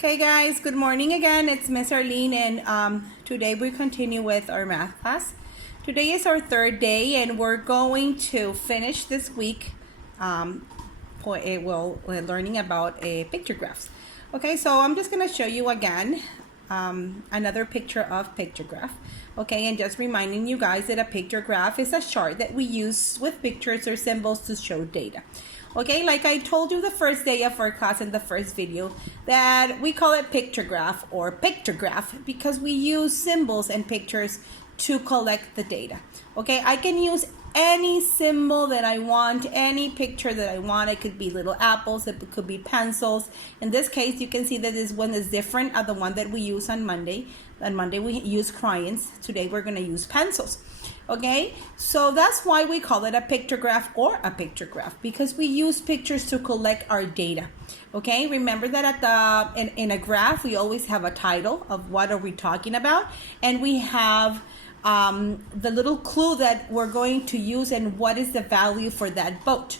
Okay guys, good morning again. It's Miss Arlene and today we continue with our math class. Today is our third day and we're going to finish this week we're learning about pictographs. Okay, so I'm just going to show you again another picture of pictograph. Okay, and just reminding you guys that a pictograph is a chart that we use with pictures or symbols to show data. Okay, like I told you the first day of our class in the first video, that we call it pictograph or pictograph because we use symbols and pictures to collect the data. Okay, I can use any symbol that I want, any picture that I want. It could be little apples, it could be pencils. In this case, you can see that this one is different than the one that we use on Monday. On Monday, we use crayons. Today, we're going to use pencils. Okay, so that's why we call it a pictograph or a pictograph, because we use pictures to collect our data. Okay, remember that at in a graph, we always have a title of what are we talking about, and we have the little clue that we're going to use and what is the value for that boat.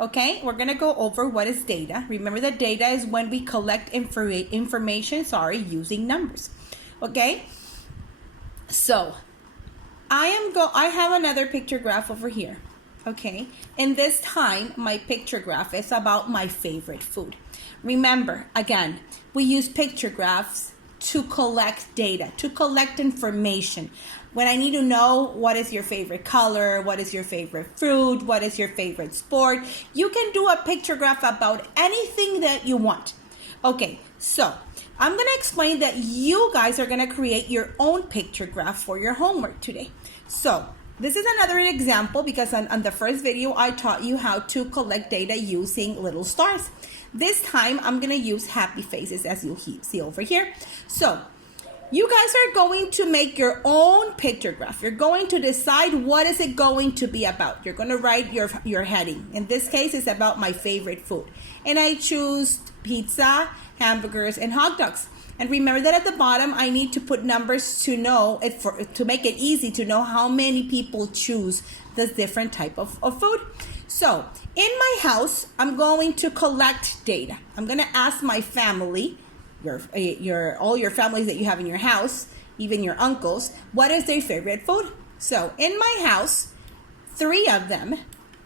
Okay, we're going to go over what is data. Remember that data is when we collect information, using numbers. Okay, so I have another pictograph over here. Okay, and this time my pictograph is about my favorite food. Remember, again, we use pictographs to collect data, to collect information. When I need to know what is your favorite color, what is your favorite fruit, what is your favorite sport, you can do a pictograph about anything that you want. Okay, so I'm going to explain that you guys are going to create your own pictograph for your homework today. So this is another example because on the first video, I taught you how to collect data using little stars. This time, I'm going to use happy faces as you see over here. So you guys are going to make your own pictograph. You're going to decide what is it going to be about. You're going to write your heading. In this case, it's about my favorite food. And I choose pizza, hamburgers, and hot dogs. And remember that at the bottom, I need to put numbers to know to make it easy to know how many people choose this different type of food. So in my house, I'm going to collect data. I'm going to ask my family, all your families that you have in your house, even your uncles, what is their favorite food? So in my house, 3 of them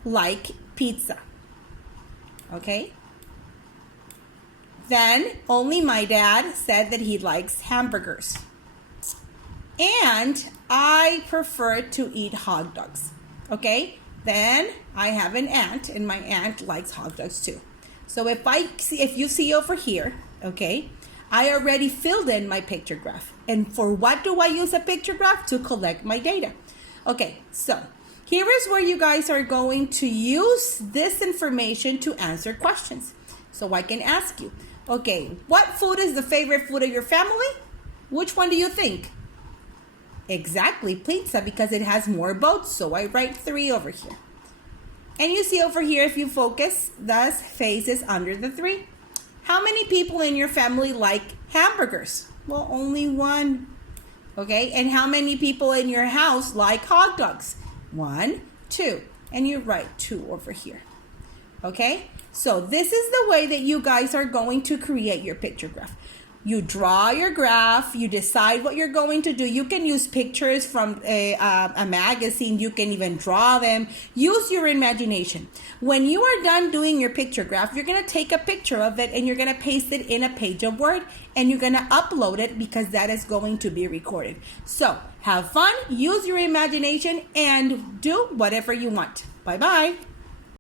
like pizza. Okay. Then only my dad said that he likes hamburgers. And I prefer to eat hot dogs. Okay? Then I have an aunt, and my aunt likes hot dogs too. So if you see over here, okay, I already filled in my pictograph. And for what do I use a pictograph? To collect my data. Okay, so here is where you guys are going to use this information to answer questions. So I can ask you, okay, what food is the favorite food of your family? Which one do you think? Exactly, pizza, because it has more boats. So I write 3 over here. And you see over here, if you focus, the face is under the 3. How many people in your family like hamburgers? Well, only 1. Okay, and how many people in your house like hot dogs? 1, 2, and you write 2 over here. Okay, so this is the way that you guys are going to create your pictograph. You draw your graph, you decide what you're going to do. You can use pictures from a magazine, you can even draw them. Use your imagination. When you are done doing your pictograph, you're going to take a picture of it and you're going to paste it in a page of Word and you're going to upload it because that is going to be recorded. So have fun, use your imagination, and do whatever you want. Bye-bye.